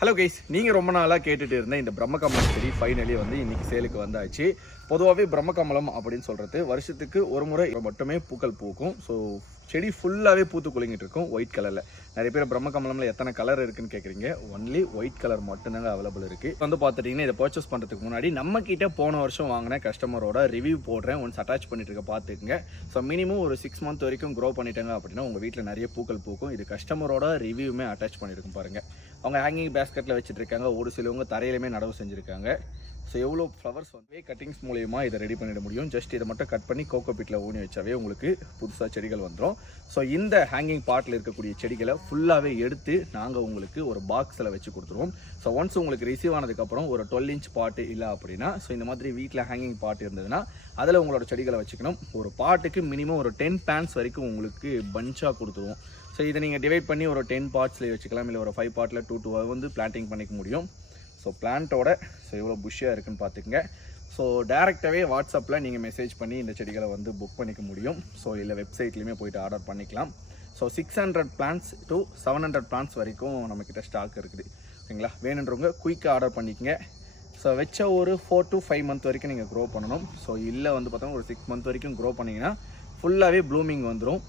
Hello guys, நீங்கள் ரொம்ப நாளாக கேட்டுட்டு இருந்த இந்த பிரம்மகமலம் செடி ஃபைனலி வந்து இன்றைக்கி சேலுக்கு வந்தாச்சு. பொதுவாகவே பிரம்மகமலம் அப்படின்னு சொல்கிறது வருஷத்துக்கு ஒரு முறை மட்டுமே பூக்கள் பூக்கும். ஸோ செடி ஃபுல்லாகவே பூத்து குலுங்கிட்டு இருக்கும் ஒயிட் கலரில். நிறைய பேர் பிரம்மகமலமில் எத்தனை கலர் இருக்குன்னு கேட்குறீங்க. ஒன்லி ஒயிட் கலர் மட்டும்தாங்க அவைலபிள் இருக்குது. வந்து பார்த்துட்டிங்கன்னா இதை பர்ச்சேஸ் பண்ணுறதுக்கு முன்னாடி நம்மக்கிட்ட போன வருஷம் வாங்கின கஸ்டமரோட ரிவ்யூ போடுறேன், ஒன்ஸ் அட்டாச் பண்ணிட்டு இருக்க பார்த்துக்குங்க. ஸோ மினிமம் ஒரு 6 months வரைக்கும் க்ரோ பண்ணிட்டாங்க அப்படின்னா உங்கள் வீட்டில் நிறைய பூக்கள் பூக்கும். இது கஸ்டமரோட ரிவ்யூமே அட்டாச் பண்ணியிருக்கும் பாருங்கள். அவங்க ஹேங்கிங் பேஸ்கெட்டில் வச்சுட்டு இருக்காங்க, ஒரு சிலவங்க தரையிலுமே நடவு செஞ்சுருக்காங்க. ஸோ எவ்வளோ ஃப்ளவர்ஸ் வந்து கட்டிங்ஸ் மூலியமாக இதை ரெடி பண்ணிட முடியும். ஜஸ்ட் இதை மட்டும் கட் பண்ணி கோகோ பீட்டில் ஊனி வச்சாவே உங்களுக்கு புதுசாக செடிகள் வந்துடும். ஸோ இந்த ஹேங்கிங் பார்ட்டில் இருக்கக்கூடிய செடிகளை ஃபுல்லாகவே எடுத்து நாங்கள் உங்களுக்கு ஒரு பாக்ஸில் வச்சு கொடுத்துருவோம். ஸோ ஒன்ஸ் உங்களுக்கு ரிசீவ் ஆனதுக்கப்புறம் ஒரு 12 inch பாட்டு இல்லை அப்படின்னா, ஸோ இந்த மாதிரி வீட்டில் ஹேங்கிங் பாட்டு இருந்ததுன்னா அதில் உங்களோட செடிகளை வச்சுக்கணும். ஒரு பாட்டுக்கு மினிமம் ஒரு 10 plants வரைக்கும் உங்களுக்கு பஞ்சாக கொடுத்துருவோம். ஸோ இதை நீங்கள் டிவைட் பண்ணி ஒரு 10 partsலேயே வச்சுக்கலாம், இல்லை ஒரு 5 parts 2 வந்து பிளான்டிங் பண்ணிக்க முடியும். ஸோ பிளான்ட்டோட எவ்வளோ புஷ்ஷாக இருக்குன்னு பார்த்துக்குங்க. ஸோ டேரெக்டாகவே வாட்ஸ்அப்பில் நீங்கள் மெசேஜ் பண்ணி இந்த செடிகளை வந்து புக் பண்ணிக்க முடியும். ஸோ இல்லை வெப்சைட்லேயுமே போய்ட்டு ஆர்டர் பண்ணிக்கலாம். ஸோ 600 plants to 700 plants வரைக்கும் நம்மக்கிட்ட ஸ்டாக் இருக்குது. ஓகேங்களா, வேணுன்றவங்க குயிக்காக ஆர்டர் பண்ணிக்கங்க. ஸோ வச்ச ஒரு 4 to 5 months வரைக்கும் நீங்கள் க்ரோ பண்ணணும். ஸோ இல்லை வந்து பார்த்தோம்னா ஒரு 6 months வரைக்கும் க்ரோ பண்ணிங்கன்னா ஃபுல்லாகவே ப்ளூமிங் வந்துடும்.